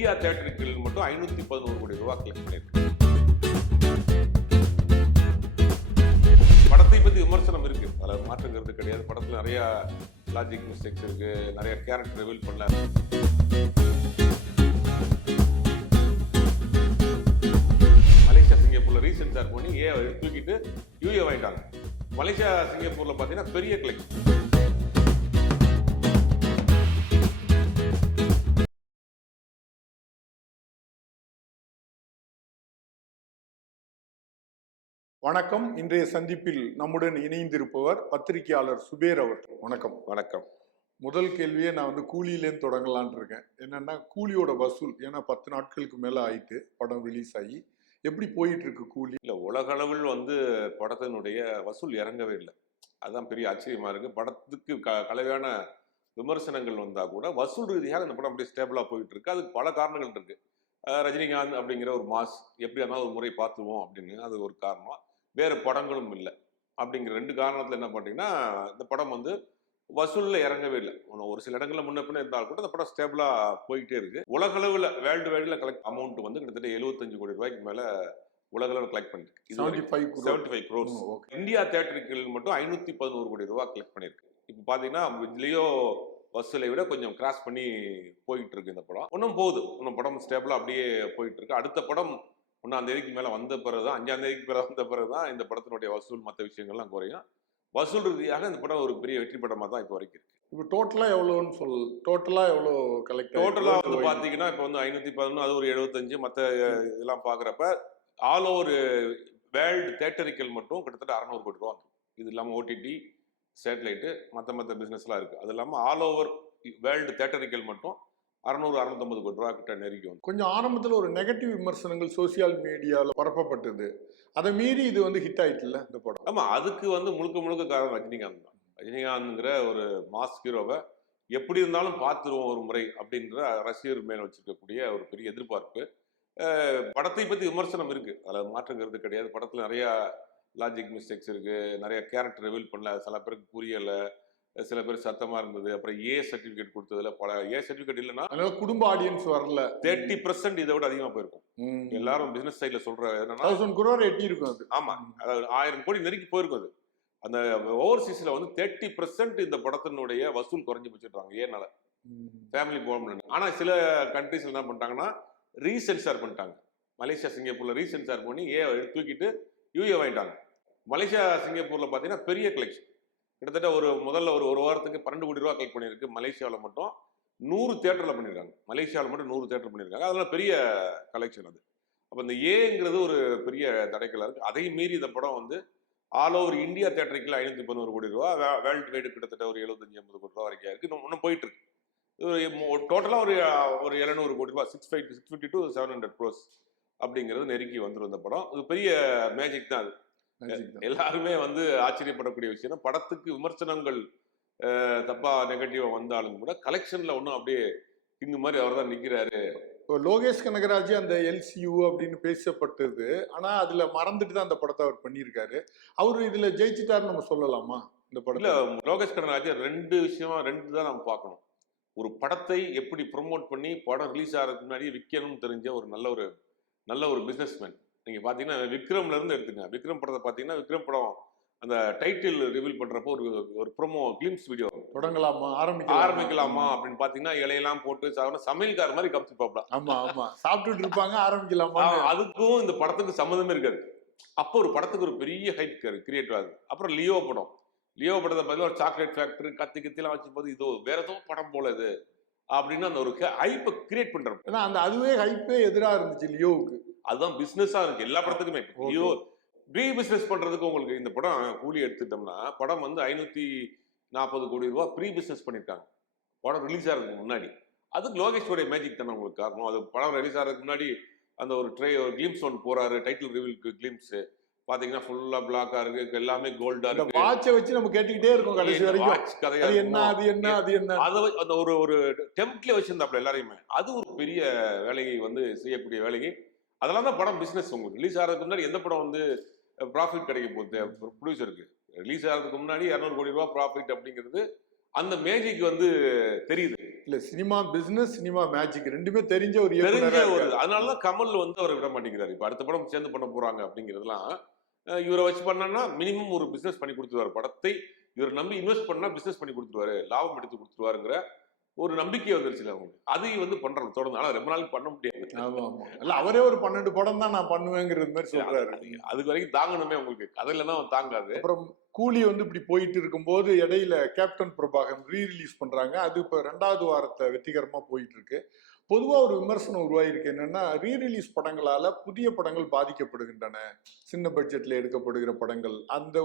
India தியேட்டருக்கு மட்டும் 511 கோடி ரூபாய் கலெக்ட் பண்ணியிருக்கு. படத்தை பத்தி விமர்சனம் இருக்கு, அதில் மாற்றுங்கிறது கிடையாது. படத்துல நிறைய லாஜிக் மிஸ்டேக்ஸ் இருக்கு, நிறைய கேரக்டர் ரிவீல் பண்ணல. மலேசியா சிங்கப்பூர்ல ரீசெண்ட் சார் பண்ணி தூக்கிட்டு யூஏ வாங்கிட்டாங்க. மலேசியா சிங்கப்பூர்ல பாத்தீங்கன்னா பெரிய கலெக்ஷன். வணக்கம். இன்றைய சந்திப்பில் நம்முடன் இணைந்திருப்பவர் பத்திரிகையாளர் சுபேர் அவர்கள். வணக்கம். வணக்கம். முதல் கேள்வியே நான் கூலியிலேருந்து தொடங்கலான் இருக்கேன். என்னன்னா, கூலியோட வசூல், ஏன்னா 10 நாட்களுக்கு மேல ஆயிட்டு படம் ரிலீஸ் ஆகி, எப்படி போயிட்டு இருக்கு கூலி? இல்ல, உலக அளவில் படத்தினுடைய வசூல் இறங்கவே இல்லை. அதுதான் பெரிய ஆச்சரியமா இருக்கு. படத்துக்கு கலவையான விமர்சனங்கள் வந்தா கூட வசூல் ரீதியாக இந்த படம் அப்படியே ஸ்டேபிளா போயிட்டு இருக்கு. அதுக்கு பல காரணங்கள் இருக்கு. ரஜினிகாந்த் அப்படிங்கிற ஒரு மாஸ் எப்படி இருந்தாலும் ஒரு முறை பார்த்துருவோம் அப்படின்னு, அது ஒரு காரணம். வேறு படங்களும் இல்லை அப்படிங்கிற 2 காரணத்தில் என்ன பார்த்தீங்கன்னா, இந்த படம் வசூலில் இறங்கவே இல்லை. ஒரு சில இடங்களில் முன்ன பின்ன இருந்தால் கூட இந்த படம் ஸ்டேபிளாக போயிட்டே இருக்கு. உலகளவில் வேர்ல்டு வைடில் கலெக்ட் அமௌண்ட் கிட்டத்தட்ட 75 கோடி ரூபாய்க்கு மேலே உலகளவில் கலெக்ட் பண்ணிருக்கு. 75 crores. இந்தியா தியேட்டருக்கு மட்டும் 511 கோடி ரூபாய் கலெக்ட் பண்ணியிருக்கு. இப்போ பார்த்தீங்கன்னா லியோ வசூலை விட கொஞ்சம் கிராஸ் பண்ணி போயிட்டு இருக்கு இந்த படம். இன்னும் போகுது, இன்னும் படம் ஸ்டேபிளாக அப்படியே போயிட்டு இருக்கு. அடுத்த படம் 1ஆம் தேதிக்கு மேலே வந்த பிறகுதான், 5ஆம் தேதிக்கு மேலே வந்த பிறகுதான் இந்த படத்தினுடைய வசூல் மற்ற விஷயங்கள்லாம் குறையும். வசூல் ரீதியாக இந்த படம் ஒரு பெரிய வெற்றி படமாக தான் இப்போ வரைக்கும் இருக்கு. இப்போ டோட்டலாக எவ்வளோன்னு டோட்டலாக எவ்வளோ கலெக்ட்? டோட்டலாக பார்த்தீங்கன்னா இப்போ 511, அது ஒரு 75, மற்ற இதெல்லாம் பார்க்குறப்ப ஆல் ஓவர் வேர்ல்டு தியேட்டரிக்கல் மட்டும் கிட்டத்தட்ட 600 கோடி ரூபா. இது இல்லாமல் ஓடிடி, சேட்டலைட்டு, மற்ற பிஸ்னஸ்லாம் இருக்குது. அது இல்லாமல் ஆல் ஓவர் வேர்ல்டு தியேட்டரிக்கல் மட்டும் 600-650 கோடி ரூபா கிட்ட நெருங்கி கொஞ்சம் ஆரம்பத்தில் ஒரு நெகட்டிவ் விமர்சனங்கள் சோசியல் மீடியாவில் பரப்பப்பட்டது. அதை மீறி இது ஹிட் ஆயிட்டுல இந்த படம். ஆமா, அதுக்கு முழுக்க காரணம் ரஜினிகாந்த் தான். ரஜினிகாந்த்ங்கிற ஒரு மாஸ் ஹீரோவை எப்படி இருந்தாலும் பார்த்துருவோம் ஒரு முறை அப்படின்ற ரசிகர் மேல வச்சிருக்கக்கூடிய ஒரு பெரிய எதிர்பார்ப்பு. படத்தை பத்தி விமர்சனம் இருக்கு, அதில் மாற்றுங்கிறது கிடையாது. படத்துல நிறைய லாஜிக் மிஸ்டேக்ஸ் இருக்கு, நிறைய கேரக்டர் ரிவீல் பண்ணல, சில பேருக்கு புரியல, சில பேர் சத்தமா இருந்தது. அப்புறம் ஏ சர்டிபிகேட் கொடுத்ததுல பல ஏ சர்டிபிகேட் இல்லைன்னா குடும்ப ஆடியன்ஸ் வரல. 30% இதை விட அதிகமா போயிருக்கும். எல்லாரும் பிசினஸ் சைட்ல சொல்ற என்னன்னா 1000 crore எட்டி இருக்கும் அது. ஆமா, அதாவது 1000 கோடி நெருக்கி போயிருக்கும். அது அந்த ஓவர்சீஸ்ல 30% இந்த படத்தினுடைய வசூல் குறைஞ்சு வச்சுட்டாங்க ஏனால ஃபேமிலி ப்ராப்ளம். ஆனா சில கண்ட்ரீஸ்ல என்ன பண்ணிட்டாங்கன்னா ரீசென்சார் பண்ணிட்டாங்க. மலேசியா சிங்கப்பூர்ல ரீசென்சார் பண்ணி தூக்கிட்டு யூஏ வாங்கிட்டாங்க. மலேசியா சிங்கப்பூர்ல பாத்தீங்கன்னா பெரிய கலெக்ஷன். கிட்டத்தட்ட முதல்ல ஒரு வாரத்துக்கு 12 கோடி ரூபா கலெக்ட் பண்ணியிருக்கு. மலேசியாவில் மட்டும் 100 தியேட்டர்ல பண்ணியிருக்காங்க. மலேசியாவில் மட்டும் 100 தியேட்டர் பண்ணியிருக்காங்க. அதெல்லாம் பெரிய கலெக்ஷன் அது. அப்போ இந்த ஏங்கிறது ஒரு பெரிய தடைக்கலா இருக்கு. அதையும் மீறி இந்த படம் ஆல் ஓவர் இந்தியா தியேட்டருக்கு 511 கோடி ரூபா, வேர்ல்டு வைடு கிட்டத்தட்ட ஒரு 75-80 கோடி ரூபா வரைக்கும் இருக்கு. இன்னும் போயிட்டு இருக்கு. டோட்டலாக ஒரு 700 கோடி ரூபா, 650 to 700 crores அப்படிங்கிறது நெருக்கி வந்துடும் இந்த படம். இது பெரிய மேஜிக் தான் அது. எல்லாருமே ஆச்சரியப்படக்கூடிய விஷயம். படத்துக்கு விமர்சனங்கள் தப்பா நெகட்டிவா வந்தாலும் கூட கலெக்ஷன்ல ஒன்றும் அப்படியே இங்கு மாதிரி அவர் தான் நிக்கிறாரு. லோகேஷ் கனகராஜ் அந்த எல்சியூ அப்படின்னு பேசப்பட்டது, ஆனா அதுல மறந்துட்டு தான் அந்த படத்தை அவர் பண்ணியிருக்காரு. அவரு இதுல ஜெயிச்சிட்டாருன்னு நம்ம சொல்லலாமா? இந்த படத்துல லோகேஷ் கனகராஜ் 2 தான் நம்ம பார்க்கணும். ஒரு படத்தை எப்படி ப்ரொமோட் பண்ணி படம் ரிலீஸ் ஆகிறதுக்கு முன்னாடி விற்கணும்னு தெரிஞ்ச ஒரு நல்ல ஒரு பிசினஸ்மேன். நீங்க பாத்தீங்கன்னா விக்ரம்ல இருந்து எடுத்துங்க. விக்ரம் படத்தை பாத்தீங்கன்னா விக்ரம் படம் அந்த டைட்டில் ரிவீல் பண்றப்போ ஒரு ப்ரோமோ கிளிம்ஸ் வீடியோ ஆரம்பிக்கலாமா அப்படின்னு பாத்தீங்கன்னா இலையெல்லாம் போட்டு சமையல்கார மாதிரி காமிச்சிருப்பாப்ல. ஆமா சாப்பிட்டுட்டு இருப்பாங்க, ஆரம்பிக்கலாமா. அதுக்கும் இந்த படத்துக்கு சம்மந்தமே இருக்காது. அப்போ ஒரு படத்துக்கு ஒரு பெரிய ஹைப் கிரியேட் ஆகுது. அப்புறம் லியோ படத்தை பார்த்தீங்கன்னா ஒரு சாக்லேட் ஃபேக்டரி கத்திலாம் வச்சு போது இதோ வேற ஏதோ படம் போல இது அப்படின்னு அந்த ஒரு ஹைப்பை கிரியேட் பண்றப்ப அந்த அதுவே ஹைப்பே எதிராக இருந்துச்சு லியோவுக்கு. அதுதான் பிசினஸா இருக்கு எல்லா படத்துக்குமே. லியோ பிசினஸ் பண்றதுக்கு உங்களுக்கு இந்த படம் கூலி எடுத்துட்டோம்னா படம் 540 கோடி ரூபாய் ப்ரீ பிசினஸ் பண்ணிருக்காங்க படம் ரிலீஸ் ஆகிறதுக்கு முன்னாடி. அதுக்கு லோகேஷோடைய மேஜிக் தானே உங்களுக்கு காரணம். அது படம் ரிலீஸ் ஆகிறதுக்கு முன்னாடி அந்த ஒரு கிளிம்ஸ் ஒன்று போறாரு, டைட்டில் ரிவீலுக்கு கிளிம்ஸ் பாத்தீங்கன்னா ஃபுல்லா பிளாக்கா இருக்கு, எல்லாமே கோல்டா இருக்கு. வாட்சை வச்சு நம்ம கேட்டுக்கிட்டே இருக்கோம் கடைசி வரைக்கும். கதையா அந்த ஒரு டெம்ப்ளே வச்சிருந்தாப்ல எல்லாரையுமே. அது ஒரு பெரிய வேலையை செய்யக்கூடிய வேலையை. அதெல்லாம் தான் படம் பிசினஸ். உங்களுக்கு ரிலீஸ் ஆகிறதுக்கு முன்னாடி எந்த படம் ப்ராஃபிட் கிடைக்க போகுது ப்ரொடியூசருக்கு? ரிலீஸ் ஆகிறதுக்கு முன்னாடி 200 கோடி ரூபாய் ப்ராஃபிட் அப்படிங்கிறது அந்த மேஜிக் தெரியுது. இல்ல சினிமா பிசினஸ், சினிமா மேஜிக் ரெண்டுமே தெரிஞ்ச ஒரு தெரிஞ்ச இயக்குனரா ஒரு இருக்காரு. அதனாலதான் கமல் வந்து அவர் விட மாட்டேங்கிறாரு. இப்ப அடுத்த படம் சேர்ந்து பண்ண போறாங்க அப்படிங்கிறதுலாம் இவரை வச்சு பண்ணா மினிமம் ஒரு பிசினஸ் பண்ணி கொடுத்துருவாரு. படத்தை இவர் நம்பி இன்வெஸ்ட் பண்ணா பிசினஸ் பண்ணி கொடுத்துருவாரு, லாபம் எடுத்து கொடுத்துருவாருங்கிற ஒரு நம்பிக்கை வந்துருச்சுல அவங்களுக்கு. அதை வந்து பண்றாங்க தொடர்ந்து. ஆனா ரொம்ப நாளைக்கு பண்ண முடியாது. ஆமா ஆமா. இல்ல அவரே ஒரு 12 படம் தான் நான் பண்ணுவேங்கிறது மாதிரி சொல்றாரு. அதுக்கு வரைக்கும் தாங்கணுமே உங்களுக்கு. கதையில தான் தாங்காது. அப்புறம் கூலி வந்து இப்படி போயிட்டு இருக்கும்போது இடையில கேப்டன் பிரபாகரன் ரீரிலீஸ் பண்றாங்க. அது இப்ப 2வது வாரத்தை வெற்றிகரமா போயிட்டு இருக்கு. பொதுவா ஒரு விமர்சனம் உருவாயிருக்கு என்னன்னா, ரீரிலீஸ் படங்களால புதிய படங்கள் பாதிக்கப்படுகின்றன, சின்ன பட்ஜெட்ல எடுக்கப்படுகிற படங்கள். அந்த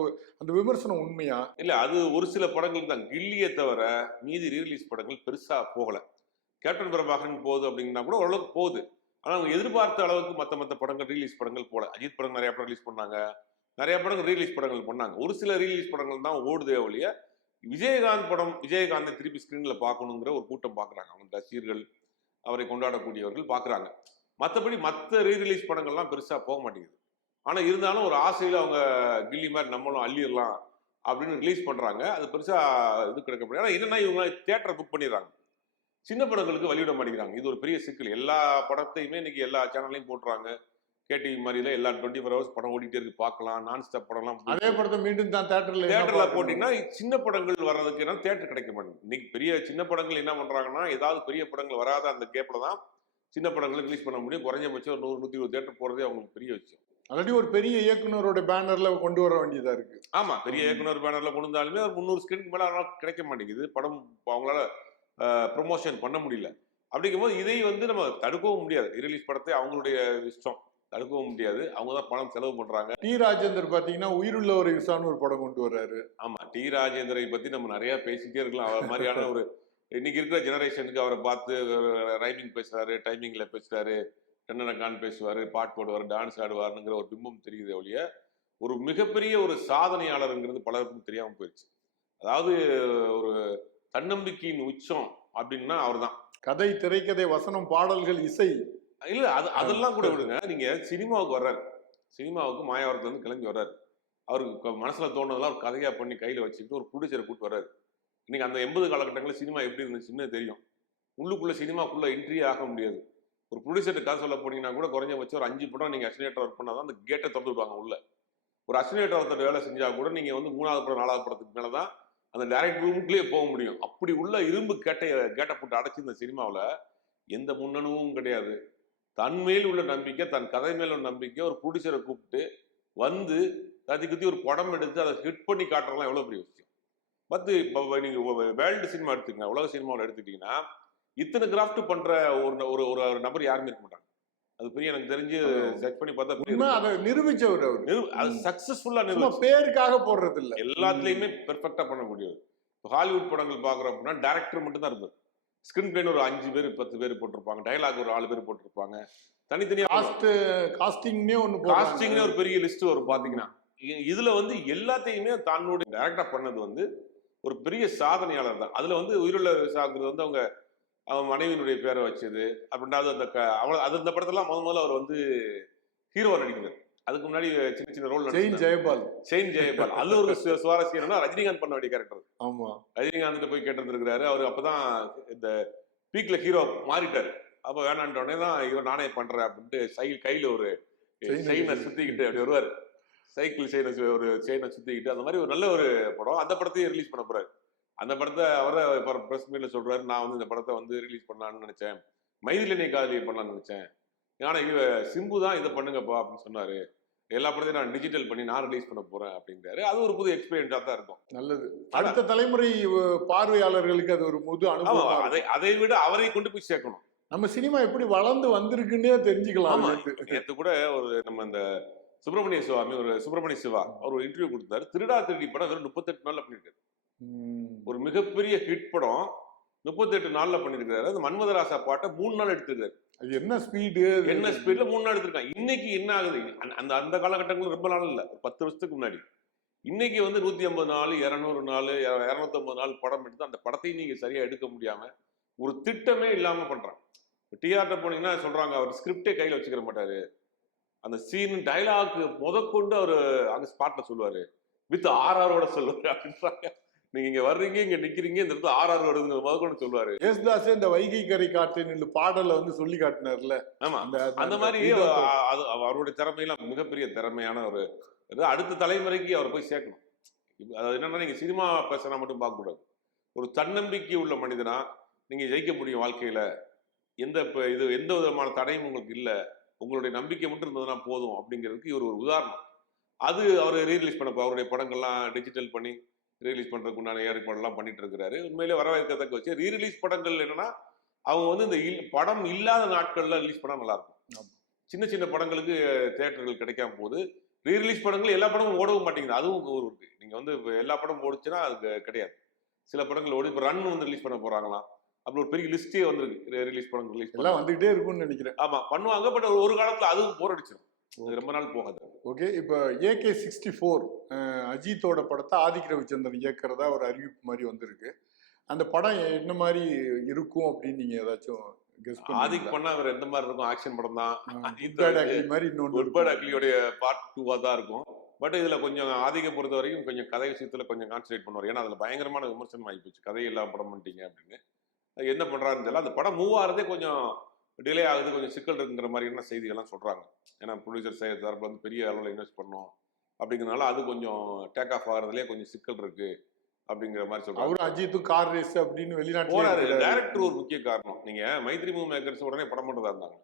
அந்த விமர்சனம் உண்மையா? இல்ல அது ஒரு சில படங்கள் தான். கில்லியை தவிர மீதி ரீரிலீஸ் படங்கள் பெருசா போகல. கேப்டன் பிரபாகரன் போகுது அப்படின்னா கூட ஓரளவுக்கு போகுது. ஆனா அவங்க எதிர்பார்த்த அளவுக்கு மத்த படங்கள் ரீலீஸ் படங்கள் போல. அஜித் படம் நிறைய படம் ரிலீஸ் பண்ணாங்க, நிறைய படங்கள் ரீலீஸ் படங்கள் பண்ணாங்க. ஒரு சில ரீலீஸ் படங்கள் தான் ஓடுதே ஒழிய விஜயகாந்த் படம் விஜயகாந்தை திருப்பி ஸ்கிரீன்ல பார்க்கணுங்கிற ஒரு கூட்டம் பார்க்குறாங்க. அவங்க ரசிகர்கள், அவரை கொண்டாடக்கூடியவர்கள் பார்க்குறாங்க. மற்றபடி மற்ற ரீரிலீஸ் படங்கள்லாம் பெருசா போக மாட்டேங்குது. ஆனா இருந்தாலும் ஒரு ஆசையில அவங்க கில்லி மாதிரி நம்மளும் அள்ளிடலாம் அப்படின்னு ரிலீஸ் பண்றாங்க. அது பெருசா இது கிடைக்கப்படும். ஏன்னா என்னன்னா இவங்க தியேட்டரை புக் பண்ணிடுறாங்க, சின்ன படங்களுக்கு வழிவிட மாட்டேங்கிறாங்க. இது ஒரு பெரிய சிக்கல். எல்லா படத்தையுமே இன்னைக்கு எல்லா சேனல்லையும் போட்டுறாங்க. கேடிவி மாதிரில எல்லா 24 ஹவர்ஸ் படம் ஓடிட்டே இருக்கு, பார்க்கலாம். நான் ஸ்டாப் படம்லாம் அதே படத்தை மீண்டும் தான் தியேட்டர்ல போட்டீங்கன்னா சின்ன படங்கள் வர்றதுக்கு என்ன தியேட்டர் கிடைக்க மாட்டேங்குது. இன்னைக்கு பெரிய சின்ன படங்கள் என்ன பண்றாங்கன்னா, ஏதாவது பெரிய படங்கள் வராத அந்த கேப்ல தான் சின்ன படங்களை ரிலீஸ் பண்ண முடியும். குறைஞ்சபட்சம் 100 120 தியேட்டர் போறதே அவங்களுக்கு பெரிய விஷயம். ஆல்ரெடி ஒரு பெரிய இயக்குனரோட பேனர்ல கொண்டு வர வேண்டியதா இருக்கு. ஆமா, பெரிய இயக்குனர் பேனர்ல கொண்டு வந்தாலுமே ஒரு 300 ஸ்கிரீனுக்கு மேல அவங்களால கிடைக்க மாட்டேங்குது. படம் அவங்களால ப்ரொமோஷன் பண்ண முடியல. அப்படிங்கும்போது இதை வந்து நம்ம தடுக்கவும் முடியாது. ரிலீஸ் படத்தை அவங்களுடைய இஷ்டம், தடுக்கவும் முடியாது. அவங்க தான் பணம் செலவு பண்றாங்க. டி ராஜேந்தர் பாத்தீங்கன்னா உயிருள்ள ஒரு விசான்னு ஒரு படம் கொண்டு வர்றாரு. ஆமா, டி ராஜேந்தரை பத்தி நம்ம நிறைய பேசிட்டே இருக்கலாம். அவர் மாதிரியான ஒரு இன்னைக்கு இருக்கிற ஜெனரேஷனுக்கு அவரை பார்த்து ரைமிங் பேசுறாரு, டைமிங்ல பேசுறாரு, கண்ணனக்கான் பேசுவாரு, பாட்டு போடுவார், டான்ஸ் ஆடுவாருங்கிற ஒரு பிம்பம் தெரியுது ஒழிய ஒரு மிகப்பெரிய ஒரு சாதனையாளருங்கிறது பலருக்கும் தெரியாம போயிடுச்சு. அதாவது ஒரு தன்னம்பிக்கையின் உச்சம் அப்படின்னா அவர் தான். கதை, திரைக்கதை, வசனம், பாடல்கள், இசை. இல்ல அதெல்லாம் கூட விடுங்க. நீங்க சினிமாவுக்கு வர்றாரு, சினிமாவுக்கு மாயாவரத்துல இருந்து கிளம்பி வர்றாரு. அவருக்கு மனசுல தோணுதெல்லாம் ஒரு கதையா பண்ணி கையில வச்சுக்கிட்டு ஒரு ப்ரொடியூசரை கூப்பிட்டு வர்றாரு. இன்னைக்கு அந்த 80 காலகட்டங்களில் சினிமா எப்படி இருந்துச்சுன்னு தெரியும். உள்ளுக்குள்ள சினிமாக்குள்ள என்ட்ரி ஆக முடியாது. ஒரு ப்ரொடியூசர் கதை சொல்ல போனீங்கன்னா கூட குறைஞ்சபட்சம் ஒரு 5 படம் நீங்க அசினேட்டர் ஒர்க் பண்ணாதான் அந்த கேட்டை திறந்து விடுவாங்க உள்ள. ஒரு அசினேட்டர் ஒருத்தர் வேலை செஞ்சா கூட நீங்க வந்து 3வது படம் 4வது படத்துக்கு மேலதான் அந்த டைரக்ட் ரூமுக்குள்ளேயே போக முடியும். அப்படி உள்ள இரும்பு கேட்டை போட்டு அடைச்சி இந்த சினிமாவில் எந்த முன்னணுவும் கிடையாது. தன் மேல் உள்ள நம்பிக்கை, தன் கதை மேல் உள்ள நம்பிக்கை, ஒரு ப்ரொடியூசரை கூப்பிட்டு வந்து தத்தி குத்தி ஒரு படம் எடுத்து அதை ஹிட் பண்ணி காட்டுறதுலாம் எவ்வளவு பெரிய விஷயம். பத்து இப்போ நீங்க வேர்ல்டு சினிமா எடுத்துக்கங்க, உலக சினிமாவில் எடுத்துக்கிட்டீங்கன்னா இத்தனை கிராஃப்ட் பண்ற ஒரு ஒரு நபர் யாருமே இருக்க மாட்டாங்க. அது பெரிய எனக்கு தெரிஞ்சு செக் பண்ணி பார்த்தா அதை நிரூபிச்சவர் அவர். அது சக்சஸ்ஃபுல்லா பேருக்காக போடுறது இல்லை, எல்லாத்துலயுமே பெர்ஃபெக்டா பண்ண முடியாது. ஹாலிவுட் படங்கள் பாக்குறோம் அப்படின்னா டைரக்டர் மட்டும் தான் இருப்பார். ஸ்கிரீன் பிளேன்னு ஒரு 5 பேர் 10 பேர் போட்டிருப்பாங்க, டைலாக் ஒரு 4 பேர் போட்டிருப்பாங்க, தனித்தனியா காஸ்டிங்னே ஒரு பெரிய லிஸ்ட் வரும் பாத்தீங்கன்னா. இதுல வந்து எல்லாத்தையுமே தன்னுடைய டைரக்டா பண்ணது வந்து ஒரு பெரிய சாதனையாளர் தான். அதுல வந்து உயிருள்ள சாகுறது வந்து அவங்க மனைவியினுடைய பேரை வச்சது அப்படின்னா அது அந்த படத்தெல்லாம் முதல்ல அவர் வந்து ஹீரோவா நடிக்கிறார். அதுக்கு முன்னாடி சின்ன சின்ன ரோல் செயின் ஜெயபால் அது ஒரு சுவாரஸ்யம்னா ரஜினிகாந்த் பண்ண வேண்டிய கேரக்டர். ஆமா, ரஜினிகாந்த் போய் கேட்டிருந்திருக்கிறாரு. அவர் அப்பதான் இந்த பீக்ல ஹீரோ மாறிட்டாரு. அப்ப வேணான்டோடனே தான் இவர் நானே பண்றேன் அப்படின்ட்டு கையில ஒரு செயினை சுத்திக்கிட்டு அப்படி வருவாரு. சைக்கிள் செயினை சுத்திக்கிட்டு அந்த மாதிரி ஒரு நல்ல ஒரு படம். அந்த படத்தையும் ரிலீஸ் பண்ண போறாரு. அந்த படத்தை அவரை பிரஸ் மீட்ல சொல்றாரு, நான் வந்து இந்த படத்தை வந்து ரிலீஸ் பண்ணலான்னு நினைச்சேன், மைதிலினை காதலி பண்ணலான்னு நினைச்சேன், ஆனா சிம்பு தான் இதை பண்ணுங்கப்பா அப்படின்னு சொன்னாரு. எல்லா படத்தையும் நான் டிஜிட்டல் பண்ணி நான் ரிலீஸ் பண்ண போறேன் அப்படிங்கிறாரு. அது ஒரு புது எக்ஸ்பீரியன்ஸா தான் இருக்கும். நல்லது. அடுத்த தலைமுறை பார்வையாளர்களுக்கு அது ஒரு புது அனுபவம். அதை விட அவரை கொண்டு போய் சேர்க்கணும். நம்ம சினிமா எப்படி வளர்ந்து வந்திருக்குன்னே தெரிஞ்சுக்கலாம். நேற்று கூட ஒரு நம்ம இந்த சுப்பிரமணிய சிவா அவர் ஒரு இன்டர்வியூ கொடுத்தாரு. திருடா திருடி படம் வெறும் 38 நாள்ல பண்ணிருக்காரு. ஒரு மிகப்பெரிய ஹிட் படம் 38 நாள்ல பண்ணிருக்காரு. அந்த மன்மதராசா பாட்டை 3 நாள் எடுத்திருக்காரு. அது என்ன ஸ்பீட்ல 3 நாள் எடுத்திருக்காங்க. இன்னைக்கு என்ன ஆகுது, அந்த காலகட்டங்கள் ரொம்ப நாள் இல்ல, 10 வருஷத்துக்கு முன்னாடி. இன்னைக்கு வந்து 150 நாள் 200 நாள் 250 நாள் படம் எடுத்து அந்த படத்தையும் நீங்க சரியா எடுக்க முடியாம ஒரு திட்டமே இல்லாம பண்றாங்க. டிஆர்ட்ட போனீங்கன்னா சொல்றாங்க, அவர் ஸ்கிரிப்டே கையில வச்சுக்கிற மாட்டாரு, அந்த சீன் டைலாக் முதற்கொண்டு அவரு அங்க ஸ்பாட்ல சொல்லுவாரு, வித் ஆர்ஆரோட சொல்லுவாரு அப்படின்றாங்க. நீங்க இங்க வர்றீங்க, இங்க நிக்கிறீங்க, இந்த இடத்துல ஆர்ஆர் வருதுங்க முதற்கொண்டு சொல்லுவாரு. யேசுதாஸே இந்த வைகை கரை காற்றினில் பாடல வந்து சொல்லி காட்டினார்ல. ஆமா. அந்த அந்த மாதிரி அது அவருடைய திறமையெல்லாம் மிகப்பெரிய திறமையான ஒரு அடுத்த தலைமுறைக்கு அவர் போய் சேர்க்கணும். அது என்னன்னா, நீங்க சினிமா பேசினா மட்டும் பார்க்க கூடாது. ஒரு தன்னம்பிக்கை உள்ள மனிதனா நீங்க ஜெயிக்க முடியும் வாழ்க்கையில. எந்த விதமான தடையும் உங்களுக்கு இல்ல. உங்களுடைய நம்பிக்கை மட்டும் இருந்ததுன்னா போதும் அப்படிங்கிறதுக்கு இவர் ஒரு உதாரணம். அது அவர் ரீரிலீஸ் பண்ண அவருடைய படங்கள்லாம் டிஜிட்டல் பண்ணி ரீரிலீஸ் பண்றதுக்கு உண்டான ஏற்பாடுலாம் பண்ணிட்டு இருக்கிறாரு. உண்மையிலே வரவேற்கத்தக்க வச்சு ரீரிலீஸ் படங்கள் என்னன்னா, அவங்க வந்து இந்த படம் இல்லாத நாட்கள்ல ரிலீஸ் பண்ணா நல்லா இருக்கும். சின்ன சின்ன படங்களுக்கு தியேட்டர்கள் கிடைக்காம போது ரீரிலீஸ் படங்கள் எல்லா படமும் ஓடவும் மாட்டேங்குது. அதுவும் ஒரு இருக்கு. நீங்க வந்து எல்லா படமும் ஓடிச்சுன்னா அது கிடையாது. சில படங்கள் ஓடி இப்போ ரன் வந்து ரிலீஸ் பண்ண போறாங்களாம். அப்படி ஒரு பெரிய லிஸ்டே வந்திருக்கு. ரிலீஸ் படங்கள் ரிலீஸ் எல்லாம் வந்துகிட்டே இருக்கும்னு நினைக்கிறேன். ஆமா பண்ணுவாங்க. பட் ஒரு காலத்துல அதுவும் போர் அடிச்சிடும். ரொம்ப நாள் போகாது. ஓகே, இப்போ AK-64 அஜித்தோட படத்தை ஆதிக் ரவிச்சந்திரன் இயக்கிறதா ஒரு அறிவிப்பு மாதிரி வந்திருக்கு. அந்த படம் என்ன மாதிரி இருக்கும் அப்படின்னு நீங்க ஏதாச்சும் கெஸ் பண்ணி? ஆதிக் பண்ணா அவர் எந்த மாதிரி இருக்கும்? ஆக்ஷன் படம் தான். மாதிரி இன்னொரு அக்லியோடைய பார்ட் 2 தான் இருக்கும். பட் இதுல கொஞ்சம் ஆதிக்க பொறுத்த வரைக்கும் கொஞ்சம் கதை விஷயத்துல கொஞ்சம் கான்சன்ட்ரேட் பண்ணுவார். ஏன்னா அதுல பயங்கரமான விமர்சனம் ஆகி போச்சு. கதை இல்லாம படம் பண்ணிட்டீங்க அப்படின்னு. என்ன பண்றாருன்னு தெரியல. அந்த படம் மூவ் ஆகிறதே கொஞ்சம் டிலே ஆகுது, கொஞ்சம் சிக்கல் இருக்குங்கிற மாதிரியான செய்திகள்லாம் சொல்றாங்க. ஏன்னா ப்ரொடியூசர் தரப்புல வந்து பெரிய அளவில் இன்வெஸ்ட் பண்ணோம் அப்படிங்கிறதுனால அது கொஞ்சம் டேக் ஆஃப் ஆகிறதுலேயே கொஞ்சம் சிக்கல் இருக்கு அப்படிங்கிற மாதிரி சொல்றாங்க. அவரும் அஜித்தும் கார் ரேஸ் அப்படின்னு வெளிநாட்டு போறாரு. டைரக்டர் ஒரு முக்கிய காரணம். நீங்க மைத்ரி மூவ் மேக்கர்ஸ் உடனே படம் பண்றதா இருந்தாங்க.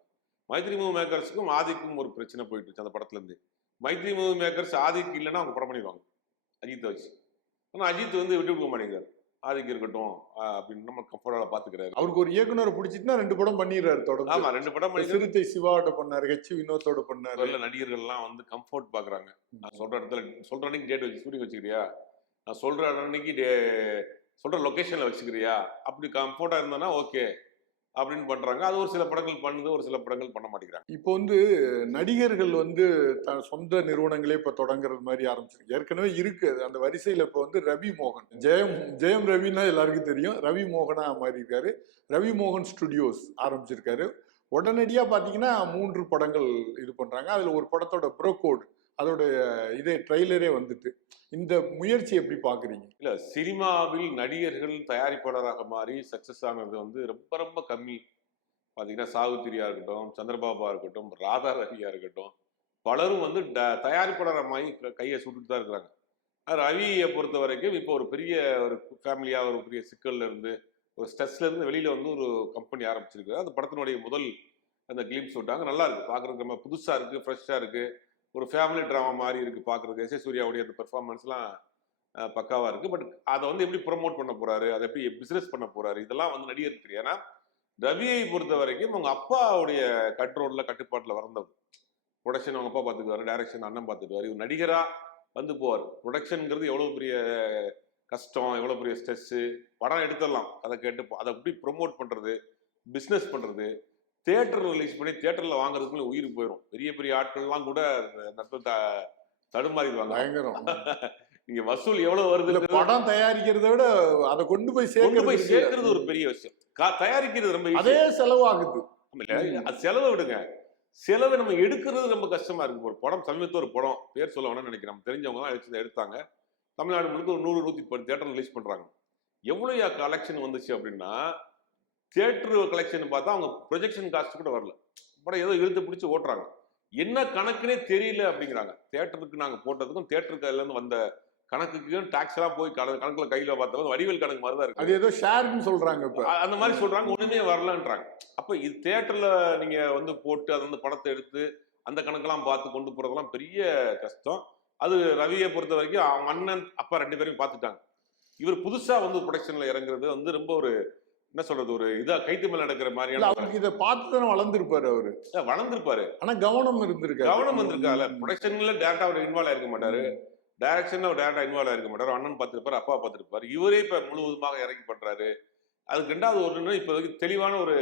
மைத்ரி மூவ் மேக்கர்ஸுக்கும் ஆதிக்கும் ஒரு பிரச்சனை போயிட்டு இருந்துச்சு அந்த படத்துல இருந்து. மைத்ரி மூவ் மேக்கர்ஸ் ஆதிக்கு இல்லைன்னா அவங்க படம் பண்ணிடுவாங்க அஜித்தை வச்சு. ஆனால் அஜித் வந்து விட்டு கொடுக்க மாட்டேங்கிறார். ஆதிக்கு இருக்கட்டும் அப்படின்னு நம்ம கம்ஃபர்டபுளா பாத்துக்கிறாரு. அவருக்கு ஒரு இயக்குனரை பிடிச்சிட்டுனா 2 படம் பண்ணிடுறாரு தொடர்ந்து. ஆமா 2 படம் பண்ணி சிறுத்தை சிவாவோட பண்ணாரு, வினோத்தோட பண்ணாரு. நல்ல நடிகர்கள்லாம் வந்து கம்ஃபர்ட் பாக்குறாங்க. நான் சொல்ற இடத்துல சொல்ற அன்னைக்கு டேட் வச்சு ஷூட்டிங் வச்சுக்கிறியா, நான் சொல்ற அன்னைக்கு சொல்ற லொகேஷன்ல வச்சுக்கிறியா, அப்படி கம்ஃபர்ட்டா இருந்தானா ஓகே அப்படின்னு பண்றாங்க. அது ஒரு சில படங்கள் பண்ணுது, ஒரு சில படங்கள் பண்ண மாட்டேங்கிறாங்க. இப்போ வந்து நடிகர்கள் வந்து சொந்த நிறுவனங்களே இப்ப தொடங்குறது மாதிரி ஆரம்பிச்சிருக்கு. ஏற்கனவே இருக்கு அந்த வரிசையில. இப்ப வந்து ரவி மோகன், ஜெயம் ரவின்னா எல்லாருக்கும் தெரியும். ரவி மோகனா மாறி இருக்காரு. ரவி மோகன் ஸ்டுடியோஸ் ஆரம்பிச்சிருக்காரு. உடனடியா பாத்தீங்கன்னா 3 படங்கள் இது பண்றாங்க. அதுல ஒரு படத்தோட ப்ரோகோட் அதோட இதே ட்ரெய்லரே வந்துட்டு. இந்த முயற்சி எப்படி பாக்குறீங்க? இல்ல, சினிமாவில் நடிகர்கள் தயாரிப்பாளராக மாறி சக்சஸ் ஆனது வந்து ரொம்ப ரொம்ப கம்மி. பாத்தீங்கன்னா சாவித்திரியா இருக்கட்டும், சந்திரபாபா இருக்கட்டும், ராதா ரவியா இருக்கட்டும், பலரும் வந்து தயாரிப்பாளராக கையை சுட்டுட்டு தான் இருக்கிறாங்க. ரவியை பொறுத்த வரைக்கும் இப்போ ஒரு பெரிய ஒரு ஃபேமிலியா ஒரு பெரிய சிக்கல்ல இருந்து ஒரு ஸ்ட்ரெஸ்ல இருந்து வெளியில வந்து ஒரு கம்பெனி ஆரம்பிச்சிருக்கு. அந்த படத்தினுடைய முதல் அந்த கிளிம்ஸ் விட்டாங்க. நல்லா இருக்கு பாக்குறதுக்கு, ரொம்ப புதுசா இருக்கு, ஃப்ரெஷ்ஷா இருக்கு. ஒரு ஃபேமிலி ட்ராமா மாதிரி இருக்கு பாக்குறதுக்கு. எஸ் சூர்யாவுடைய அந்த பெர்ஃபார்மன்ஸ்லாம் பக்காவா இருக்கு. பட் அதை வந்து எப்படி ப்ரொமோட் பண்ண போறாரு, அதை எப்படி பிசினஸ் பண்ண போறாரு, இதெல்லாம் வந்து நடிகர் தெரியும். ஏன்னா ரவியை பொறுத்த வரைக்கும் அவங்க அப்பாவுடைய கண்ட்ரோல்ல கட்டுப்பாட்டுல வளர்ந்தவர். ப்ரொடக்ஷன் அவங்க அப்பா பார்த்துக்குவாரு, டைரக்ஷன் அண்ணன் பார்த்துக்குவாரு. இவர் நடிகரா வந்து போவார். ப்ரொடக்ஷனுங்கிறது எவ்வளவு பெரிய கஷ்டம், எவ்வளவு பெரிய ஸ்ட்ரெஸ். படம் எடுத்துடலாம், அதை கேட்டு அதை எப்படி ப்ரொமோட் பண்றது, பிசினஸ் பண்றது, தியேட்டர் ரிலீஸ் பண்ணி தியேட்டர்ல வாங்குறதுக்குள்ள உயிர் போயிடும். பெரிய பெரிய ஆட்கள்லாம் கூட தடுமாறிடுவாங்க. பயங்கரம். நீங்க வசூல் எவ்வளவு வருது, படம் தயாரிக்கிறத விட அதை கொண்டு போய் சேர்க்கிறது ஒரு பெரிய விஷயம். தயாரிக்கிறது ரொம்ப அதே செலவாகுது. அது செலவை விடுங்க, செலவை நம்ம எடுக்கிறது ரொம்ப கஷ்டமா இருக்கு. ஒரு படம் சமீபத்தில் ஒரு படம் பேர் சொல்ல வேணும்னு நினைக்கிறேன், நம்ம தெரிஞ்சவங்க தான் எடுத்தாங்க. தமிழ்நாடு முழுக்க ஒரு 100-110 தியேட்டர் ரிலீஸ் பண்றாங்க. எவ்வளவு கலெக்ஷன் வந்துச்சு அப்படின்னா, தியேட்டர் கலெக்ஷன் பார்த்தா அவங்க ப்ரொஜெக்ஷன் காஸ்ட் கூட வரல. படம் ஏதோ இழுத்து பிடிச்சி ஓட்டுறாங்க. என்ன கணக்குனே தெரியல அப்படிங்கிறாங்க. தியேட்டருக்கு நாங்க போட்டதுக்கும் தியேட்டருக்கு இருந்து வந்த கணக்குக்கு டாக்ஸ் எல்லாம் போய் கணக்குல கையில பார்த்தா வடிவேல் கணக்கு மாதிரி தான் இருக்கு. அது ஏதோ ஷேர்னு சொல்றாங்க, அந்த மாதிரி சொல்றாங்க. ஒண்ணுமே வரலன்றாங்க. அப்ப இது தியேட்டர்ல நீங்க வந்து போட்டு அது வந்து படத்தை எடுத்து அந்த கணக்கெல்லாம் பார்த்து கொண்டு போறதெல்லாம் பெரிய கஷ்டம். அது ரவியை பொறுத்த வரைக்கும் அவங்க அண்ணன் அப்பா 2 பேரையும் பார்த்துட்டாங்க. இவர் புதுசா வந்து ப்ரொடக்ஷன்ல இறங்குறது வந்து ரொம்ப ஒரு என்ன சொல்றது, ஒரு இதா கைத்து மேல நடக்கிற மாதிரியான. அவருக்கு இதை பார்த்து தானே வளர்ந்துருப்பாரு. அவரு வளர்ந்துருப்பாரு, ஆனா கவனம் வந்திருக்காரு. ப்ரொடக்ஷன்ல டேரக்டா அவர் இன்வால்வ் ஆயிருக்க மாட்டாரு, டைரக்ஷன்ல அவர் டேரக்டா இன்வால்வ் ஆயிருக்க மாட்டாரு. அண்ணன் பார்த்திருப்பாரு, அப்பா பார்த்திருப்பாரு. இவரே இப்ப முழுவதுமாக இறங்கி பண்றாரு. அதுக்கு 2வது ஒண்ணு, இப்ப தெளிவான ஒரு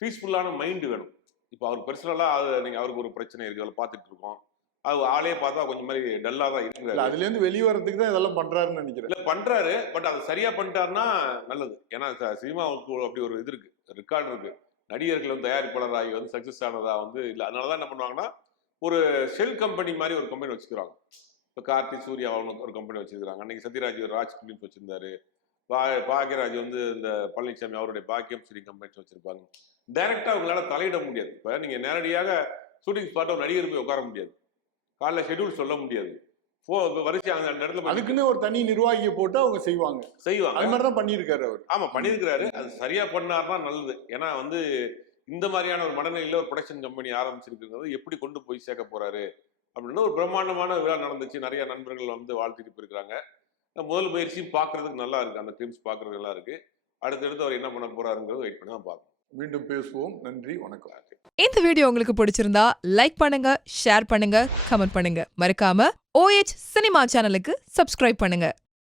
பீஸ்ஃபுல்லான மைண்ட் வேணும். இப்ப அவருக்கு பர்சனலா நீங்க அவருக்கு ஒரு பிரச்சனை இருக்கு, அதில் பார்த்துட்டு இருக்கோம். அது ஆளே பார்த்தா கொஞ்சம் மாதிரி டல்லா தான் இருக்கிறாரு. அதுல இருந்து வெளியே வரதுக்கு தான் இதெல்லாம் பண்றாருன்னு நினைக்கிறேன். இல்ல பண்றாரு, பட் அதை சரியா பண்ணிட்டாருன்னா நல்லது. ஏன்னா சினிமாவுக்கு அப்படி ஒரு இது இருக்கு, ரெக்கார்டு இருக்கு. நடிகர்கள் வந்து தயாரிப்பாளராகி வந்து சக்சஸ் ஆனதா வந்து இல்ல. அதனாலதான் என்ன பண்ணுவாங்கன்னா, ஒரு ஷெல் கம்பெனி மாதிரி ஒரு கம்பெனி வச்சுக்கிறாங்க. இப்போ கார்த்தி சூர்யா அவனுக்கு ஒரு கம்பெனி வச்சிருக்காங்க. அன்னைக்கு சத்யராஜ் ஒரு ராஜ் ஃபிலிம்ஸ் வச்சிருந்தாரு. பாக்யராஜ் வந்து இந்த பழனிசாமி அவருடைய பாக்கியம் ஸ்ரீ கம்பெனிஸ் வச்சிருப்பாங்க. டைரக்டா அவங்களால தலையிட முடியாது. இப்போ நீங்க நேரடியாக ஷூட்டிங் ஸ்பாட் ஒரு நடிகர் போய் உட்கார முடியாது. காலைல ஷெட்யூல் சொல்ல முடியாது. வரிசை அந்த இடத்துல அதுக்குன்னு ஒரு தனி நிர்வாகியை போட்டு அவங்க செய்வாங்க. அது மாதிரி தான் பண்ணியிருக்காரு அவர். ஆமா பண்ணியிருக்கிறாரு. அது சரியா பண்ணாருன்னா நல்லது. ஏன்னா வந்து இந்த மாதிரியான ஒரு மனநிலையில ஒரு ப்ரொடக்ஷன் கம்பெனி ஆரம்பிச்சிருக்கிறது எப்படி கொண்டு போய் சேர்க்க போறாரு அப்படின்னு ஒரு பிரம்மாண்டமான விழா நடந்துச்சு. நிறைய நண்பர்கள் வந்து வாழ்த்துட்டு போயிருக்காங்க. முதல் முயற்சியும் பார்க்கறதுக்கு நல்லா இருக்கு. அந்த ஃபிலிம்ஸ் பார்க்கறதுக்கு நல்லா இருக்கு. அடுத்தடுத்து அவர் என்ன பண்ண போறாருங்கிறது வெயிட் பண்ணி தான் பார்க்கணும். மீண்டும் பேசுவோம். நன்றி, வணக்கம். இந்த வீடியோ உங்களுக்கு பிடிச்சிருந்தா லைக் பண்ணுங்க, ஷேர் பண்ணுங்க, கமெண்ட் பண்ணுங்க. மறக்காம OH சினிமா சேனலுக்கு சப்ஸ்கிரைப் பண்ணுங்க.